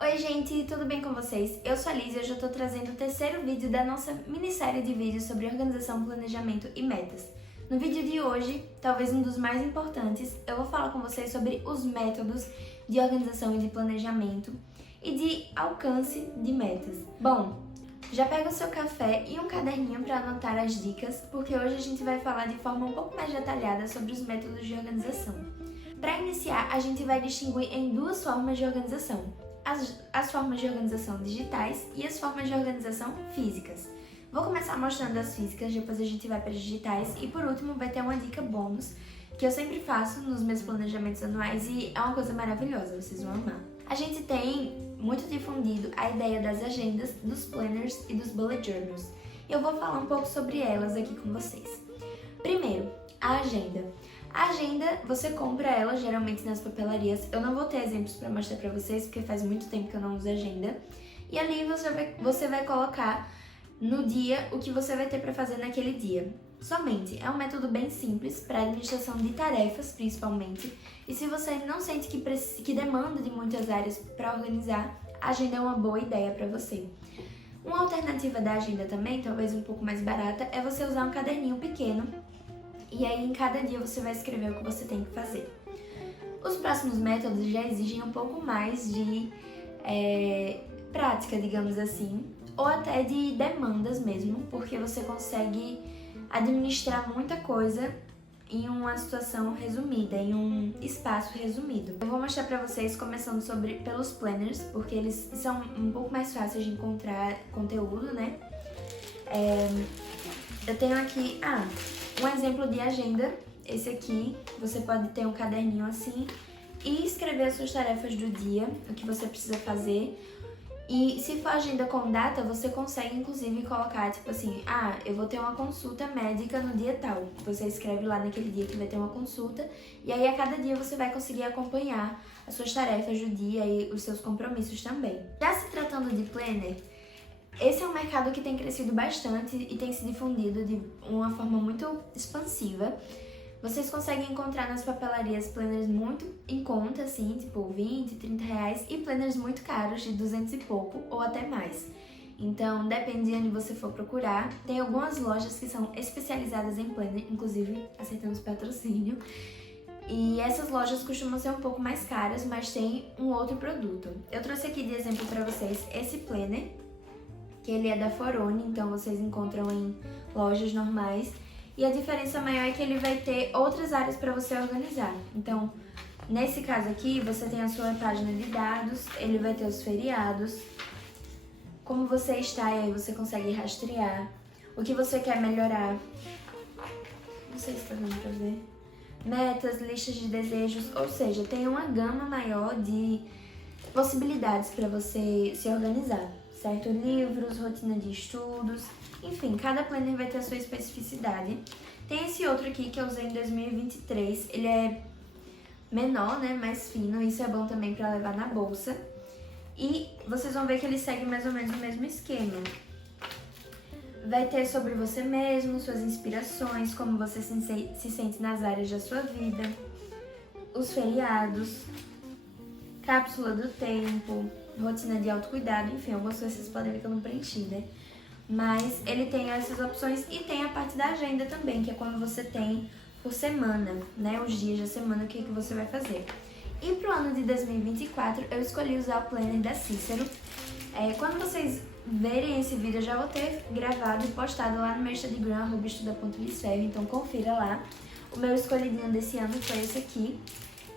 Oi gente, tudo bem com vocês? Eu sou a Liz e hoje eu tô trazendo o terceiro vídeo da nossa minissérie de vídeos sobre organização, planejamento e metas. No vídeo de hoje, talvez um dos mais importantes, eu vou falar com vocês sobre os métodos de organização e de planejamento e de alcance de metas. Bom, já pega o seu café e um caderninho para anotar as dicas, porque hoje a gente vai falar de forma um pouco mais detalhada sobre os métodos de organização. Para iniciar, a gente vai distinguir em duas formas de organização: as formas de organização digitais e as formas de organização físicas. Vou começar mostrando as físicas, depois a gente vai para as digitais e por último vai ter uma dica bônus que eu sempre faço nos meus planejamentos anuais e é uma coisa maravilhosa, vocês vão amar. A gente tem muito difundido a ideia das agendas, dos planners e dos bullet journals. Eu vou falar um pouco sobre elas aqui com vocês. Primeiro, a agenda. A agenda, você compra ela geralmente nas papelarias. Eu não vou ter exemplos para mostrar para vocês, porque faz muito tempo que eu não uso agenda. E ali você vai colocar no dia o que você vai ter para fazer naquele dia. Somente, é um método bem simples para administração de tarefas, principalmente. E se você não sente que demanda de muitas áreas para organizar, a agenda é uma boa ideia para você. Uma alternativa da agenda também, talvez um pouco mais barata, é você usar um caderninho pequeno. E aí, em cada dia, você vai escrever o que você tem que fazer. Os próximos métodos já exigem um pouco mais de prática, digamos assim, ou até de demandas mesmo, porque você consegue administrar muita coisa em uma situação resumida, em um espaço resumido. Eu vou mostrar pra vocês começando pelos planners, porque eles são um pouco mais fáceis de encontrar conteúdo, né? Eu tenho aqui... um exemplo de agenda, esse aqui, você pode ter um caderninho assim e escrever as suas tarefas do dia, o que você precisa fazer. E se for agenda com data, você consegue inclusive colocar tipo assim, eu vou ter uma consulta médica no dia tal. Você escreve lá naquele dia que vai ter uma consulta e aí a cada dia você vai conseguir acompanhar as suas tarefas do dia e os seus compromissos também. Já se tratando de planner, esse é um mercado que tem crescido bastante e tem se difundido de uma forma muito expansiva. Vocês conseguem encontrar nas papelarias planners muito em conta, assim, tipo 20, 30 reais, e planners muito caros, de 200 e pouco ou até mais. Então, depende de onde você for procurar. Tem algumas lojas que são especializadas em planner, inclusive aceitamos patrocínio. E essas lojas costumam ser um pouco mais caras, mas tem um outro produto. Eu trouxe aqui de exemplo para vocês esse planner, que ele é da Forone, então vocês encontram em lojas normais. E a diferença maior é que ele vai ter outras áreas para você organizar. Então, nesse caso aqui, você tem a sua página de dados, ele vai ter os feriados, como você está, e aí você consegue rastrear, o que você quer melhorar, não sei se está dando para ver, metas, listas de desejos, ou seja, tem uma gama maior de possibilidades para você se organizar. Certo? Livros, rotina de estudos, enfim, cada planner vai ter a sua especificidade. Tem esse outro aqui que eu usei em 2023, ele é menor, né, mais fino, isso é bom também para levar na bolsa. E vocês vão ver que ele segue mais ou menos o mesmo esquema. Vai ter sobre você mesmo, suas inspirações, como você se sente nas áreas da sua vida, os feriados, cápsula do tempo, rotina de autocuidado, enfim, algumas coisas vocês podem ver que eu não preenchi, né? Mas ele tem essas opções e tem a parte da agenda também, que é quando você tem por semana, né? Os dias da semana, o que você vai fazer. E pro ano de 2024, eu escolhi usar o planner da Cícero. Quando vocês verem esse vídeo, eu já vou ter gravado e postado lá no meu Instagram, @estuda.lisferro, então confira lá. O meu escolhidinho desse ano foi esse aqui.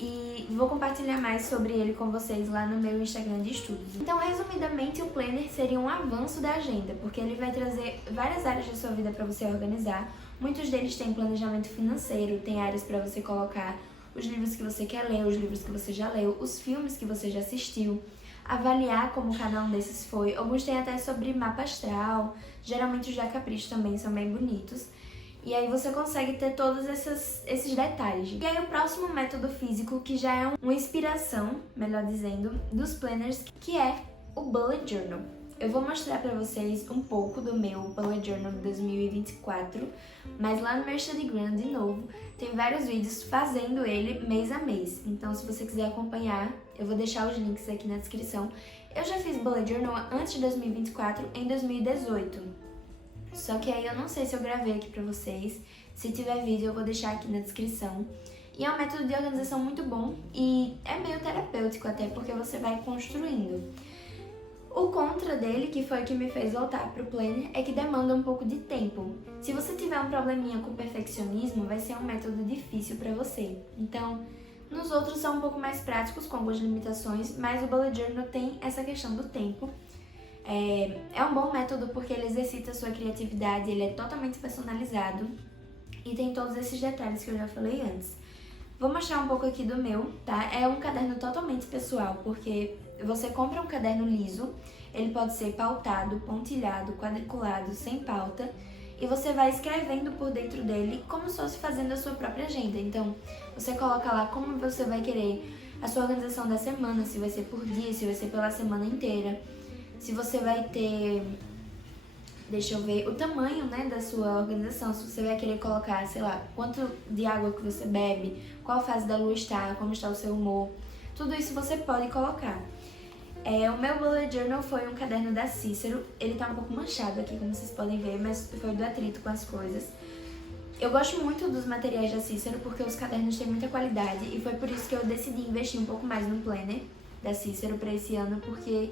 E vou compartilhar mais sobre ele com vocês lá no meu Instagram de estudos. Então, resumidamente, o planner seria um avanço da agenda, porque ele vai trazer várias áreas da sua vida para você organizar. Muitos deles têm planejamento financeiro, tem áreas para você colocar os livros que você quer ler, os livros que você já leu, os filmes que você já assistiu, avaliar como cada um desses foi. Alguns têm até sobre mapa astral, geralmente os da Capricho também são bem bonitos. E aí você consegue ter todos esses detalhes. E aí o próximo método físico, que já é uma inspiração, melhor dizendo, dos planners, que é o Bullet Journal. Eu vou mostrar pra vocês um pouco do meu Bullet Journal de 2024, mas lá no meu Instagram, de novo, tem vários vídeos fazendo ele mês a mês. Então, se você quiser acompanhar, Eu vou deixar os links aqui na descrição. Eu já fiz Bullet Journal antes de 2024, em 2018. Só que aí eu não sei se eu gravei aqui pra vocês. Se tiver vídeo, eu vou deixar aqui na descrição. E é um método de organização muito bom e é meio terapêutico até, porque você vai construindo. O contra dele, que foi o que me fez voltar pro planner, é que demanda um pouco de tempo. Se você tiver um probleminha com perfeccionismo, vai ser um método difícil pra você. Então, nos outros são um pouco mais práticos, com algumas limitações, mas o Bullet Journal tem essa questão do tempo. É um bom método porque ele exercita a sua criatividade, ele é totalmente personalizado e tem todos esses detalhes que eu já falei antes. Vou mostrar um pouco aqui do meu, tá? É um caderno totalmente pessoal, porque você compra um caderno liso, ele pode ser pautado, pontilhado, quadriculado, sem pauta, e você vai escrevendo por dentro dele como se fosse fazendo a sua própria agenda. Então, você coloca lá como você vai querer a sua organização da semana, se vai ser por dia, se vai ser pela semana inteira, se você vai ter... Deixa eu ver o tamanho, né, da sua organização, se você vai querer colocar, sei lá, quanto de água que você bebe, qual fase da lua está, como está o seu humor, tudo isso você pode colocar. O meu Bullet Journal foi um caderno da Cícero, ele tá um pouco manchado aqui, como vocês podem ver, mas foi do atrito com as coisas. Eu gosto muito dos materiais da Cícero porque os cadernos têm muita qualidade e foi por isso que eu decidi investir um pouco mais no planner da Cícero para esse ano, porque...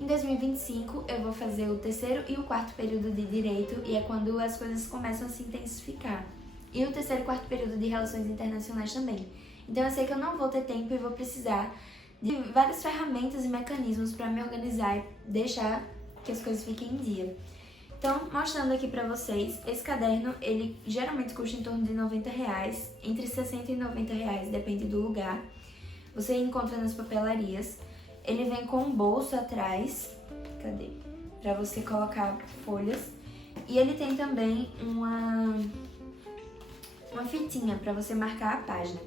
Em 2025, eu vou fazer o terceiro e o quarto período de Direito, e é quando as coisas começam a se intensificar. E o terceiro e quarto período de Relações Internacionais também. Então eu sei que eu não vou ter tempo e vou precisar de várias ferramentas e mecanismos para me organizar e deixar que as coisas fiquem em dia. Então, mostrando aqui pra vocês, esse caderno, ele geralmente custa em torno de R$90, entre R$60 e R$90, depende do lugar. Você encontra nas papelarias. Ele vem com um bolso atrás, cadê? Pra você colocar folhas. E ele tem também uma fitinha pra você marcar a página.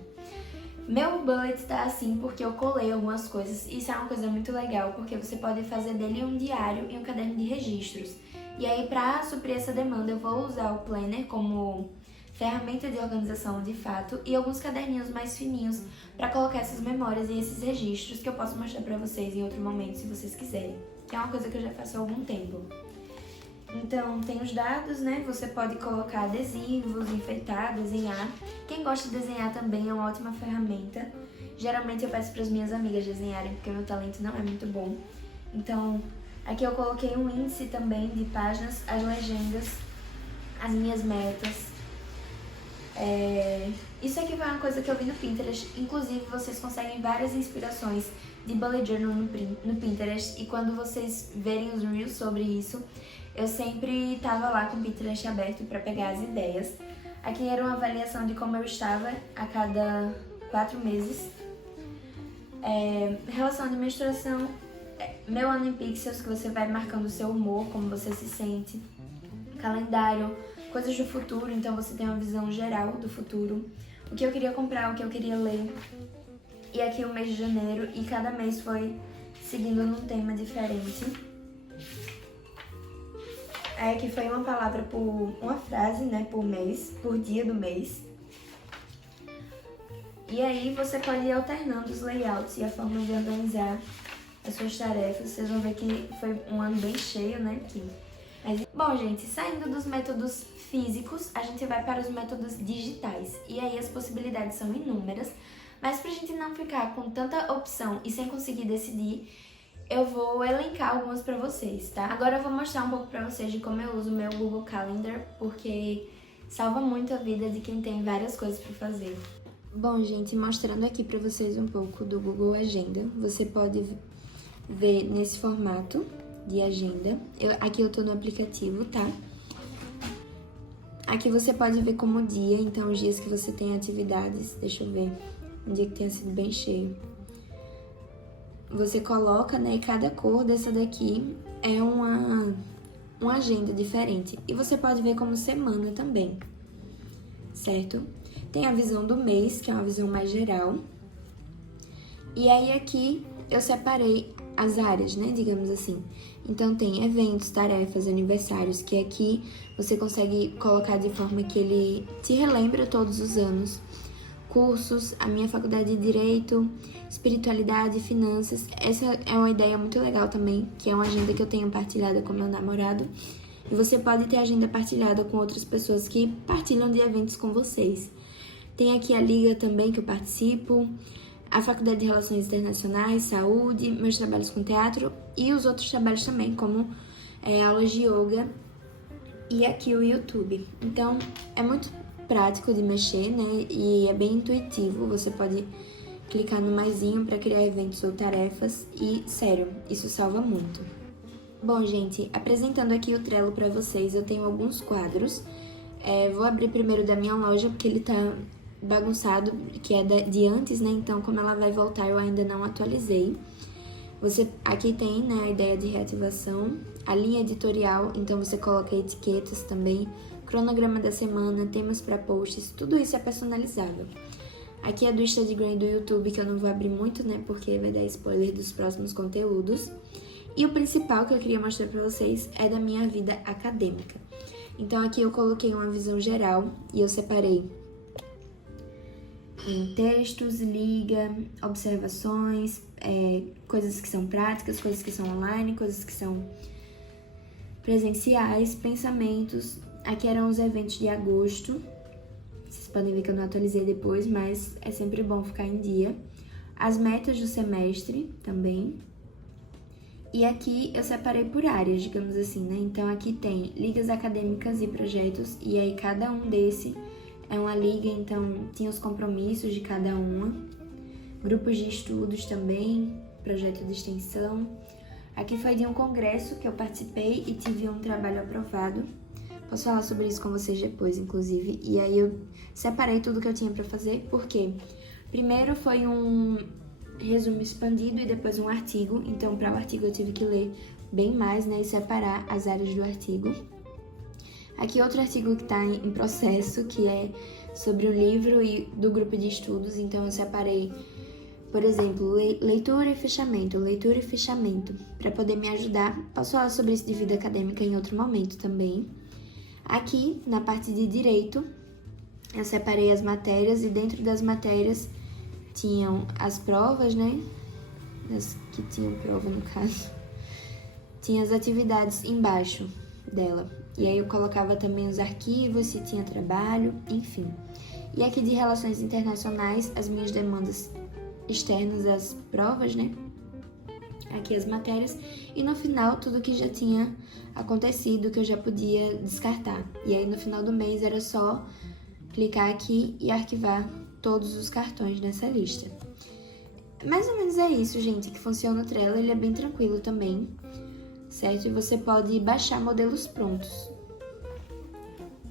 Meu bullet tá assim porque eu colei algumas coisas. Isso é uma coisa muito legal, porque você pode fazer dele um diário e um caderno de registros. E aí, pra suprir essa demanda, eu vou usar o planner como ferramenta de organização de fato e alguns caderninhos mais fininhos para colocar essas memórias e esses registros que eu posso mostrar para vocês em outro momento, se vocês quiserem. Que é uma coisa que eu já faço há algum tempo. Então, tem os dados, né? Você pode colocar adesivos, enfeitar, desenhar. Quem gosta de desenhar também é uma ótima ferramenta. Geralmente eu peço para as minhas amigas desenharem, porque o meu talento não é muito bom. Então, aqui eu coloquei um índice também de páginas, as legendas, as minhas metas. Isso aqui foi uma coisa que eu vi no Pinterest. Inclusive, vocês conseguem várias inspirações de Bullet Journal no Pinterest. E quando vocês verem os Reels sobre isso, eu sempre tava lá com o Pinterest aberto para pegar as ideias. Aqui era uma avaliação de como eu estava a cada 4 meses. Relação de menstruação, meu ano em pixels, que você vai marcando o seu humor, como você se sente. Calendário, coisas do futuro, então você tem uma visão geral do futuro. O que eu queria comprar, o que eu queria ler. E aqui o mês de janeiro, e cada mês foi seguindo num tema diferente. Aí aqui foi uma palavra por uma frase, né, por mês, por dia do mês. E aí você pode ir alternando os layouts e a forma de organizar as suas tarefas. Vocês vão ver que foi um ano bem cheio, né, aqui. Bom, gente, saindo dos métodos físicos, a gente vai para os métodos digitais. E aí as possibilidades são inúmeras, mas pra gente não ficar com tanta opção e sem conseguir decidir, eu vou elencar algumas pra vocês, tá? Agora eu vou mostrar um pouco pra vocês de como eu uso o meu Google Calendar, porque salva muito a vida de quem tem várias coisas pra fazer. Bom, gente, mostrando aqui pra vocês um pouco do Google Agenda, você pode ver nesse formato de agenda. Aqui eu tô no aplicativo, tá? Aqui você pode ver como dia, então os dias que você tem atividades, deixa eu ver, um dia que tenha sido bem cheio. Você coloca, né, e cada cor dessa daqui é uma agenda diferente. E você pode ver como semana também, certo? Tem a visão do mês, que é uma visão mais geral. E aí aqui eu separei as áreas, né, digamos assim. Então tem eventos, tarefas, aniversários, que aqui você consegue colocar de forma que ele te relembra todos os anos. cursos, a minha faculdade de Direito, Espiritualidade, Finanças. Essa é uma ideia muito legal também, que é uma agenda que eu tenho partilhada com meu namorado. E você pode ter agenda partilhada com outras pessoas que partilham de eventos com vocês. Tem aqui a Liga também que eu participo, a Faculdade de Relações Internacionais, Saúde, meus trabalhos com teatro e os outros trabalhos também, como aulas de yoga e aqui o YouTube. Então, é muito prático de mexer, né? E é bem intuitivo, você pode clicar no maisinho para criar eventos ou tarefas e, sério, isso salva muito. Bom, gente, apresentando aqui o Trello para vocês, eu tenho alguns quadros. Vou abrir primeiro da minha loja, porque ele tá bagunçado, que é de antes, né? Então, como ela vai voltar, eu ainda não atualizei. Aqui tem, né, a ideia de reativação, a linha editorial, então você coloca etiquetas também, cronograma da semana, temas para posts, tudo isso é personalizável. Aqui é do Instagram e do YouTube, que eu não vou abrir muito, né, porque vai dar spoiler dos próximos conteúdos. E o principal que eu queria mostrar para vocês é da minha vida acadêmica. Então aqui eu coloquei uma visão geral e eu separei em textos, liga, observações, coisas que são práticas, coisas que são online, coisas que são presenciais, pensamentos. Aqui eram os eventos de agosto. Vocês podem ver que eu não atualizei depois, mas é sempre bom ficar em dia. As metas do semestre também. E aqui eu separei por áreas, digamos assim, né? Então aqui tem ligas acadêmicas e projetos, e aí cada um desse é uma liga, então tinha os compromissos de cada uma. Grupos de estudos também, projeto de extensão. Aqui foi de um congresso que eu participei e tive um trabalho aprovado. Posso falar sobre isso com vocês depois, inclusive. E aí eu separei tudo que eu tinha pra fazer, porque primeiro foi um resumo expandido e depois um artigo. Então, para o artigo eu tive que ler bem mais, né, e separar as áreas do artigo. Aqui outro artigo que está em processo, que é sobre o livro e do grupo de estudos. Então, eu separei, por exemplo, leitura e fechamento, para poder me ajudar. Posso falar sobre isso de vida acadêmica em outro momento também. Aqui, na parte de direito, eu separei as matérias e dentro das matérias tinham as provas, né? As que tinham prova, no caso. Tinha as atividades embaixo dela. E aí eu colocava também os arquivos, se tinha trabalho, enfim. E aqui de relações internacionais, as minhas demandas externas, as provas, né? Aqui as matérias. E no final, tudo que já tinha acontecido, que eu já podia descartar. E aí no final do mês era só clicar aqui e arquivar todos os cartões nessa lista. Mais ou menos é isso, gente, que funciona o Trello. Ele é bem tranquilo também, certo? E você pode baixar modelos prontos.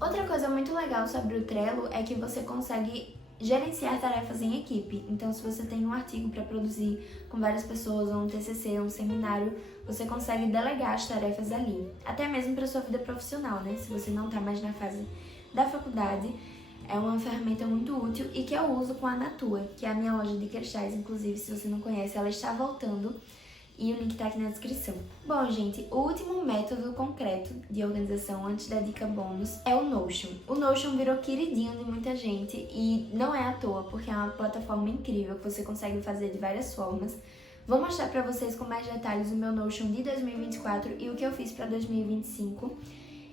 Outra coisa muito legal sobre o Trello é que você consegue gerenciar tarefas em equipe. Então, se você tem um artigo para produzir com várias pessoas, ou um TCC, um seminário, você consegue delegar as tarefas ali. Até mesmo para sua vida profissional, né? Se você não está mais na fase da faculdade, é uma ferramenta muito útil e que eu uso com a Natua, que é a minha loja de cristais. Inclusive, se você não conhece, ela está voltando e o link tá aqui na descrição. Bom, gente, o último método concreto de organização antes da dica bônus é o Notion. O Notion virou queridinho de muita gente e não é à toa, porque é uma plataforma incrível que você consegue fazer de várias formas. Vou mostrar pra vocês com mais detalhes o meu Notion de 2024 e o que eu fiz pra 2025.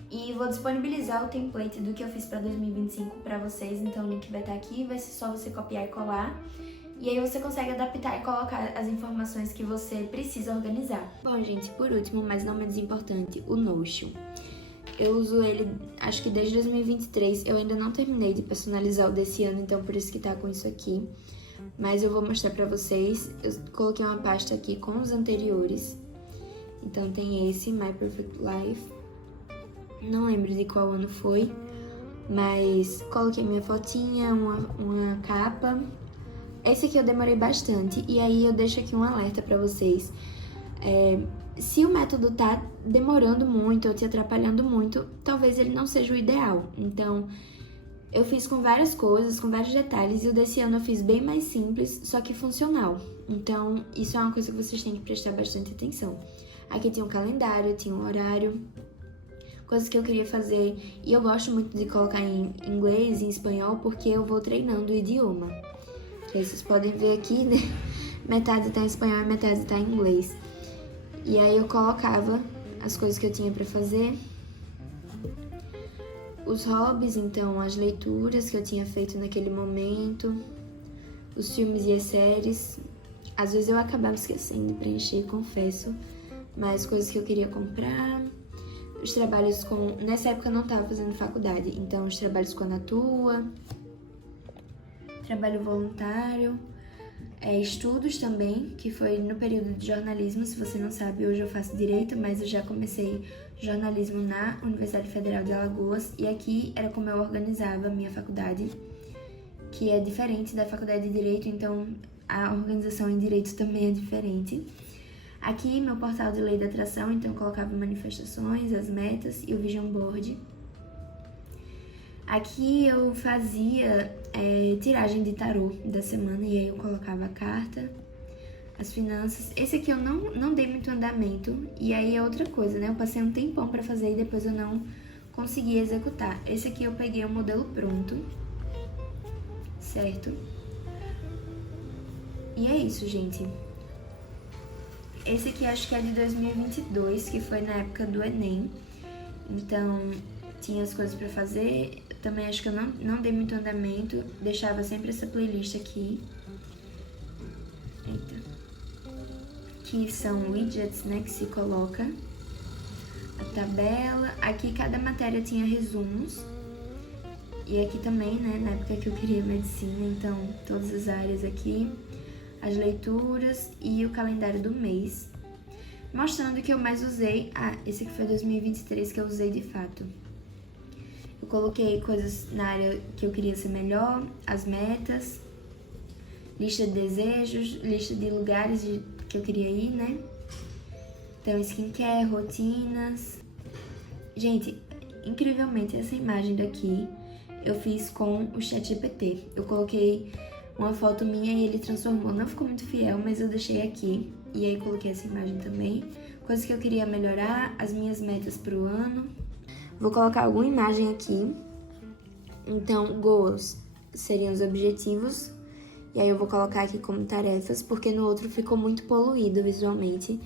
E vou disponibilizar o template do que eu fiz pra 2025 pra vocês, então o link vai estar aqui, vai ser só você copiar e colar. E aí você consegue adaptar e colocar as informações que você precisa organizar. Bom, gente, por último, mas não menos importante, o Notion. Eu uso ele, acho que desde 2023. Eu ainda não terminei de personalizar o desse ano, então por isso que tá com isso aqui. Mas eu vou mostrar pra vocês. Eu coloquei uma pasta aqui com os anteriores. Então tem esse, My Perfect Life. Não lembro de qual ano foi, mas coloquei minha fotinha, uma capa. Esse aqui eu demorei bastante, e aí eu deixo aqui um alerta pra vocês. Se o método tá demorando muito ou te atrapalhando muito, talvez ele não seja o ideal. Então, eu fiz com várias coisas, com vários detalhes, e o desse ano eu fiz bem mais simples, só que funcional. Então, isso é uma coisa que vocês têm que prestar bastante atenção. Aqui tinha um calendário, tinha um horário, coisas que eu queria fazer. E eu gosto muito de colocar em inglês e em espanhol porque eu vou treinando o idioma. Que aí vocês podem ver aqui, né? Metade tá em espanhol e metade tá em inglês. E aí eu colocava as coisas que eu tinha pra fazer. Os hobbies, então, as leituras que eu tinha feito naquele momento. Os filmes e as séries. Às vezes eu acabava esquecendo de preencher, confesso. Mas coisas que eu queria comprar. Os trabalhos com... Nessa época eu não estava fazendo faculdade. Então, os trabalhos com a Natua. Trabalho voluntário. Estudos também, que foi no período de jornalismo. Se você não sabe, hoje eu faço direito, mas eu já comecei jornalismo na Universidade Federal de Alagoas. E aqui era como eu organizava a minha faculdade, que é diferente da faculdade de direito, então a organização em direito também é diferente. Aqui, meu portal de lei da atração, então eu colocava manifestações, as metas e o vision board. Aqui eu fazia tiragem de tarô da semana e aí eu colocava a carta, as finanças. Esse aqui eu não dei muito andamento e aí é outra coisa, né? Eu passei um tempão pra fazer e depois eu não consegui executar. Esse aqui eu peguei o modelo pronto, certo? E é isso, gente. Esse aqui acho que é de 2022, que foi na época do Enem. Então, tinha as coisas pra fazer. Também acho que eu não dei muito andamento. Deixava sempre essa playlist aqui. Eita. Que são widgets, né, que se coloca. A tabela. Aqui cada matéria tinha resumos. E aqui também, né, na época que eu queria medicina, então todas as áreas aqui. As leituras e o calendário do mês. Mostrando que eu mais usei... esse aqui foi 2023 que eu usei de fato. Eu coloquei coisas na área que eu queria ser melhor, as metas, lista de desejos, lista de lugares que eu queria ir, né? Então, skincare, rotinas. Gente, incrivelmente, essa imagem daqui eu fiz com o ChatGPT. Eu coloquei uma foto minha e ele transformou. Não ficou muito fiel, mas eu deixei aqui. E aí coloquei essa imagem também. Coisas que eu queria melhorar, as minhas metas pro ano. Vou colocar alguma imagem aqui. Então, goals seriam os objetivos. E aí eu vou colocar aqui como tarefas, porque no outro ficou muito poluído visualmente.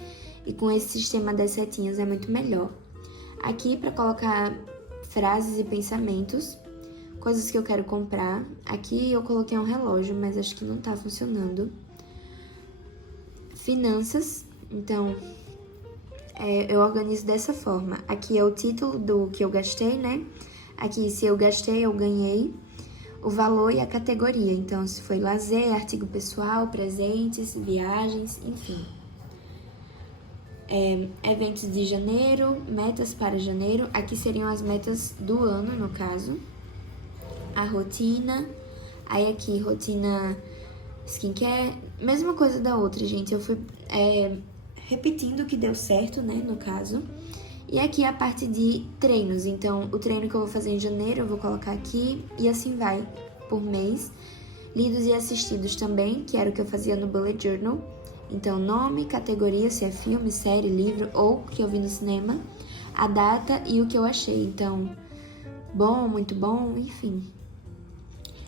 E com esse sistema das setinhas é muito melhor. Aqui para colocar frases e pensamentos. Coisas que eu quero comprar. Aqui eu coloquei um relógio, mas acho que não tá funcionando. Finanças. Então, eu organizo dessa forma. Aqui é o título do que eu gastei, né? Aqui, se eu gastei, eu ganhei. O valor e a categoria. Então, se foi lazer, artigo pessoal, presentes, viagens, enfim. Eventos de janeiro, metas para janeiro. Aqui seriam as metas do ano, no caso. A rotina. Aí aqui, rotina skincare. Mesma coisa da outra, gente. Eu fui repetindo o que deu certo, né, no caso. E aqui a parte de treinos. Então, o treino que eu vou fazer em janeiro, eu vou colocar aqui. E assim vai, por mês. Lidos e assistidos também, que era o que eu fazia no Bullet Journal. Então, nome, categoria, se é filme, série, livro ou que eu vi no cinema. A data e o que eu achei. Então, bom, muito bom, enfim.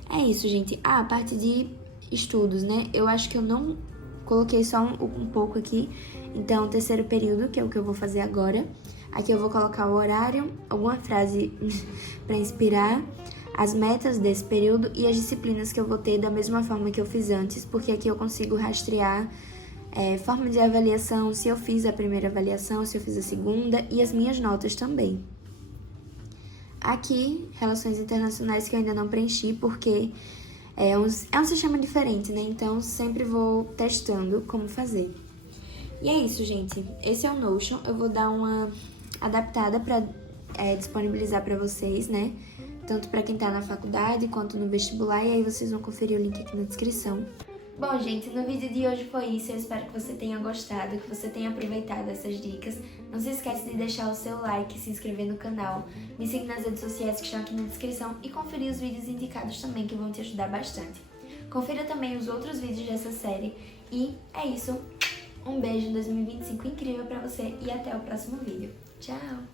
É isso, gente. A parte de estudos, né? Eu acho que eu não coloquei só um pouco aqui. Então, terceiro período, que é o que eu vou fazer agora. Aqui eu vou colocar o horário, alguma frase para inspirar, as metas desse período e as disciplinas que eu vou ter da mesma forma que eu fiz antes, porque aqui eu consigo rastrear forma de avaliação, se eu fiz a primeira avaliação, se eu fiz a segunda e as minhas notas também. Aqui, relações internacionais que eu ainda não preenchi, porque é um sistema diferente, né? Então, sempre vou testando como fazer. E é isso, gente. Esse é o Notion. Eu vou dar uma adaptada para disponibilizar para vocês, né? Tanto para quem tá na faculdade quanto no vestibular. E aí vocês vão conferir o link aqui na descrição. Bom, gente, no vídeo de hoje foi isso. Eu espero que você tenha gostado, que você tenha aproveitado essas dicas. Não se esqueça de deixar o seu like, se inscrever no canal, me seguir nas redes sociais que estão aqui na descrição e conferir os vídeos indicados também, que vão te ajudar bastante. Confira também os outros vídeos dessa série. E é isso. Um beijo em 2025 incrível pra você e até o próximo vídeo. Tchau!